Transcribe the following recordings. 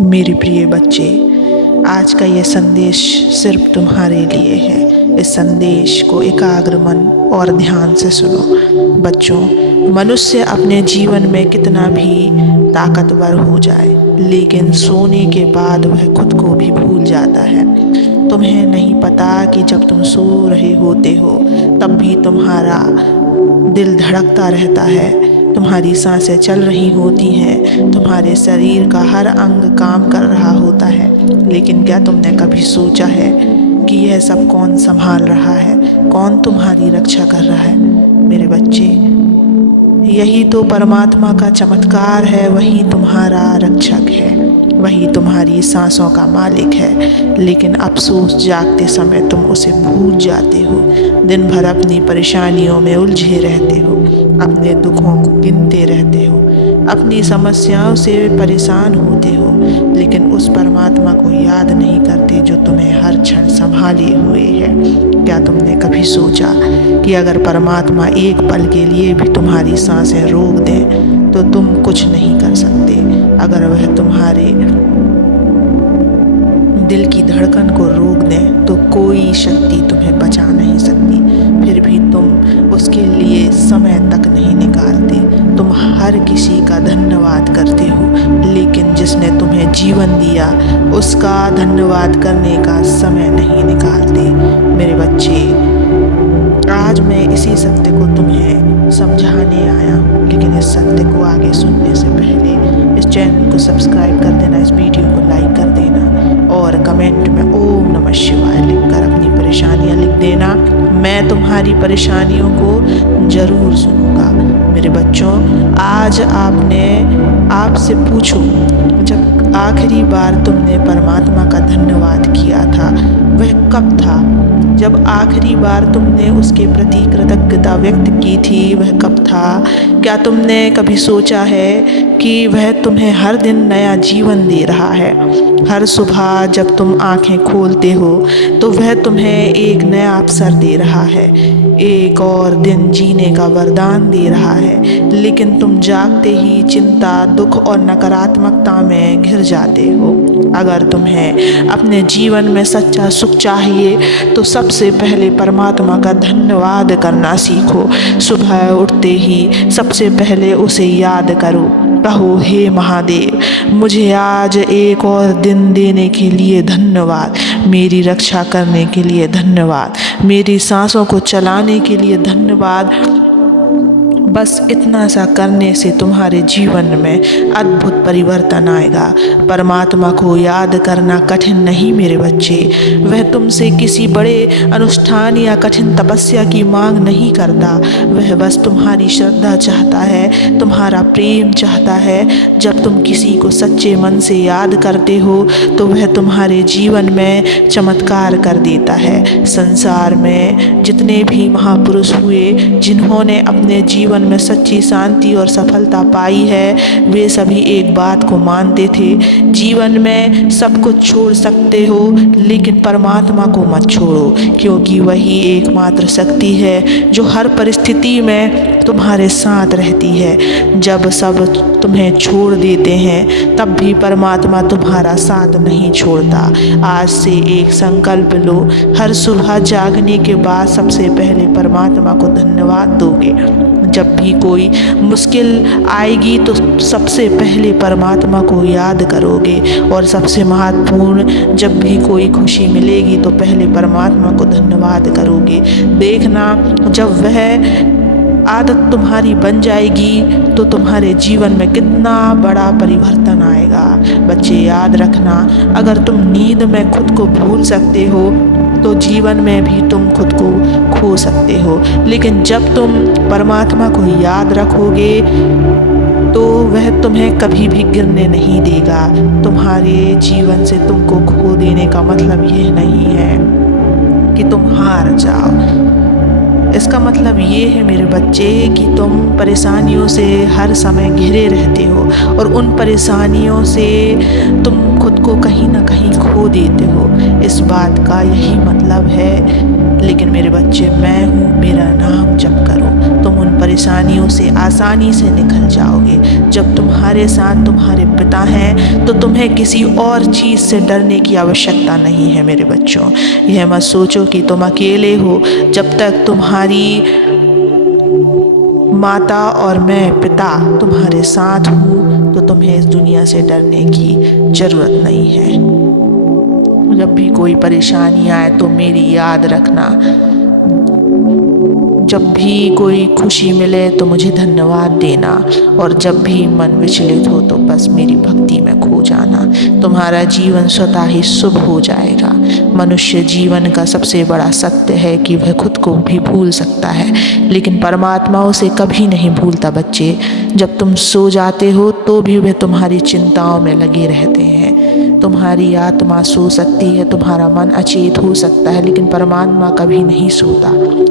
मेरे प्रिय बच्चे, आज का ये संदेश सिर्फ तुम्हारे लिए है। इस संदेश को एकाग्र मन और ध्यान से सुनो। बच्चों, मनुष्य अपने जीवन में कितना भी ताकतवर हो जाए, लेकिन सोने के बाद वह खुद को भी भूल जाता है। तुम्हें नहीं पता कि जब तुम सो रहे होते हो तब भी तुम्हारा दिल धड़कता रहता है, तुम्हारी सांसें चल रही होती हैं, तुम्हारे शरीर का हर अंग काम कर रहा होता है। लेकिन क्या तुमने कभी सोचा है कि यह सब कौन संभाल रहा है, कौन तुम्हारी रक्षा कर रहा है? मेरे बच्चे, यही तो परमात्मा का चमत्कार है। वही तुम्हारा रक्षक है, वही तुम्हारी सांसों का मालिक है। लेकिन अफसोस, जागते समय तुम उसे भूल जाते हो। दिन भर अपनी परेशानियों में उलझे रहते हो, अपने दुखों को गिनते रहते हो, अपनी समस्याओं से परेशान होते हो, लेकिन उस परमात्मा को याद नहीं करते जो तुम्हें हर क्षण संभाले हुए है। क्या तुमने कभी सोचा कि अगर परमात्मा एक पल के लिए भी तुम्हारी सांसें रोक दें तो तुम कुछ नहीं कर सकते? अगर वह तुम्हारे दिल की धड़कन को रोक दें तो कोई शक्ति तुम्हें बचा नहीं सकती। फिर भी तुम उसके लिए समय तक नहीं निकालते। तुम हर किसी का धन्यवाद करते हो, लेकिन जिसने तुम्हें जीवन दिया उसका धन्यवाद करने का समय नहीं निकालते। मेरे बच्चे, आज मैं इसी सत्य को तुम्हें समझाने आया हूँ, लेकिन इस सत्य को आगे सुनने से पहले इस चैनल को सब्सक्राइब कर देना, इस वीडियो को लाइक कर देना और कमेंट में ओम नमः शिवाय लिखकर अपनी परेशानियाँ लिख देना। मैं तुम्हारी परेशानियों को ज़रूर सुनूंगा। मेरे बच्चों, आज आपसे पूछो, जब आखिरी बार तुमने परमात्मा का धन्यवाद किया था वह कब था? जब आखिरी बार तुमने उसके प्रति कृतज्ञता व्यक्त की थी वह कब था? क्या तुमने कभी सोचा है कि वह तुम्हें हर दिन नया जीवन दे रहा है? हर सुबह जब तुम आंखें खोलते हो तो वह तुम्हें एक नया अवसर दे रहा है, एक और दिन जीने का वरदान दे रहा है। लेकिन तुम जागते ही चिंता, दुख और नकारात्मकता में घिर जाते हो। अगर तुम्हें अपने जीवन में सच्चा सुख चाहिए तो सबसे पहले परमात्मा का धन्यवाद करना सीखो। सुबह उठते ही सबसे पहले उसे याद करो। कहो, हे महादेव, मुझे आज एक और दिन देने के लिए धन्यवाद, मेरी रक्षा करने के लिए धन्यवाद, मेरी सांसों को चलाने के लिए धन्यवाद। बस इतना सा करने से तुम्हारे जीवन में अद्भुत परिवर्तन आएगा। परमात्मा को याद करना कठिन नहीं मेरे बच्चे। वह तुमसे किसी बड़े अनुष्ठान या कठिन तपस्या की मांग नहीं करता। वह बस तुम्हारी श्रद्धा चाहता है, तुम्हारा प्रेम चाहता है। जब तुम किसी को सच्चे मन से याद करते हो तो वह तुम्हारे जीवन में चमत्कार कर देता है। संसार में जितने भी महापुरुष हुए जिन्होंने अपने जीवन में सच्ची शांति और सफलता पाई है, वे सभी एक बात को मानते थे, जीवन में सब कुछ छोड़ सकते हो लेकिन परमात्मा को मत छोड़ो, क्योंकि वही एकमात्र शक्ति है जो हर परिस्थिति में तुम्हारे साथ रहती है। जब सब तुम्हें छोड़ देते हैं तब भी परमात्मा तुम्हारा साथ नहीं छोड़ता। आज से एक संकल्प लो, हर सुबह जागने के बाद सबसे पहले परमात्मा को धन्यवाद दोगे। जब भी कोई मुश्किल आएगी तो सबसे पहले परमात्मा को याद करोगे, और सबसे महत्वपूर्ण, जब भी कोई खुशी मिलेगी तो पहले परमात्मा को धन्यवाद करोगे। देखना, जब वह आदत तुम्हारी बन जाएगी तो तुम्हारे जीवन में कितना बड़ा परिवर्तन आएगा। बच्चे, याद रखना, अगर तुम नींद में खुद को भूल सकते हो तो जीवन में भी तुम खुद को खो सकते हो। लेकिन जब तुम परमात्मा को याद रखोगे तो वह तुम्हें कभी भी गिरने नहीं देगा। तुम्हारे जीवन से तुमको खो देने का मतलब यह नहीं है कि तुम हार जाओ। इसका मतलब ये है मेरे बच्चे कि तुम परेशानियों से हर समय घिरे रहते हो और उन परेशानियों से तुम खुद को कहीं ना कहीं खो देते हो। इस बात का यही मतलब है। लेकिन मेरे बच्चे, मैं हूँ, मेरा नाम जप करो। तुम उन परेशानियों से आसानी से निकल जाओगे। जब तुम्हारे साथ तुम्हारे पिता हैं तो तुम्हें किसी और चीज़ से डरने की आवश्यकता नहीं है मेरे बच्चों। यह मत सोचो कि तुम अकेले हो। जब तक तुम्हारी माता और मैं पिता तुम्हारे साथ हूँ तो तुम्हें इस दुनिया से डरने की ज़रूरत नहीं है। जब भी कोई परेशानी आए तो मेरी याद रखना। जब भी कोई खुशी मिले तो मुझे धन्यवाद देना, और जब भी मन विचलित हो तो बस मेरी भक्ति में खो जाना। तुम्हारा जीवन स्वतः ही शुभ हो जाएगा। मनुष्य जीवन का सबसे बड़ा सत्य है कि वह खुद को भी भूल सकता है, लेकिन परमात्मा उसे कभी नहीं भूलता बच्चे। जब तुम सो जाते हो तो भी वह तुम्हारी चिंताओं में लगे रहते हैं। तुम्हारी आत्मा सो सकती है, तुम्हारा मन अचेत हो सकता है, लेकिन परमात्मा कभी नहीं सोता।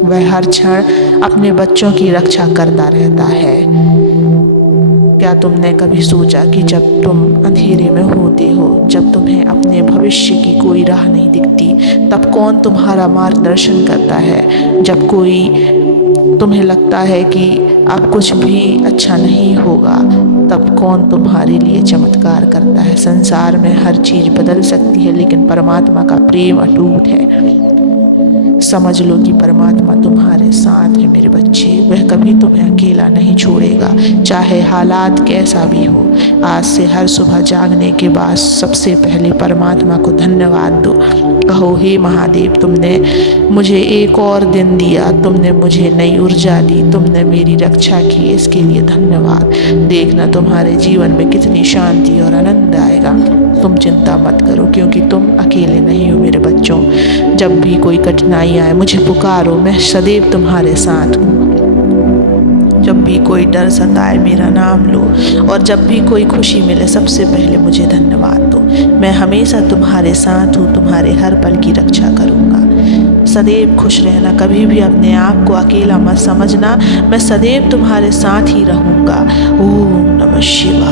वह हर क्षण अपने बच्चों की रक्षा करता रहता है। क्या तुमने कभी सोचा कि जब तुम अंधेरे में होते हो, जब तुम्हें अपने भविष्य की कोई राह नहीं दिखती, तब कौन तुम्हारा मार्गदर्शन करता है? जब कोई तुम्हें लगता है कि अब कुछ भी अच्छा नहीं होगा, तब कौन तुम्हारे लिए चमत्कार करता है? संसार में हर चीज़ बदल सकती है, लेकिन परमात्मा का प्रेम अटूट है। समझ लो कि परमात्मा तुम्हारे साथ है मेरे बच्चे। वह कभी तुम्हें अकेला नहीं छोड़ेगा, चाहे हालात कैसा भी हो। आज से हर सुबह जागने के बाद सबसे पहले परमात्मा को धन्यवाद दो। कहो, हे महादेव, तुमने मुझे एक और दिन दिया, तुमने मुझे नई ऊर्जा दी, तुमने मेरी रक्षा की, इसके लिए धन्यवाद। देखना तुम्हारे जीवन में कितनी शांति और आनंद आएगा। तुम चिंता मत करो, क्योंकि तुम अकेले नहीं हो मेरे बच्चों। जब भी कोई कठिनाई आए मुझे पुकारो, मैं सदैव तुम्हारे साथ हूँ। जब भी कोई डर सताए मेरा नाम लो, और जब भी कोई खुशी मिले सबसे पहले मुझे धन्यवाद दो। मैं हमेशा तुम्हारे साथ हूँ, तुम्हारे हर पल की रक्षा करूँगा। सदैव खुश रहना, कभी भी अपने आप को अकेला मत समझना। मैं सदैव तुम्हारे साथ ही रहूँगा। ओम नमः शिवाय।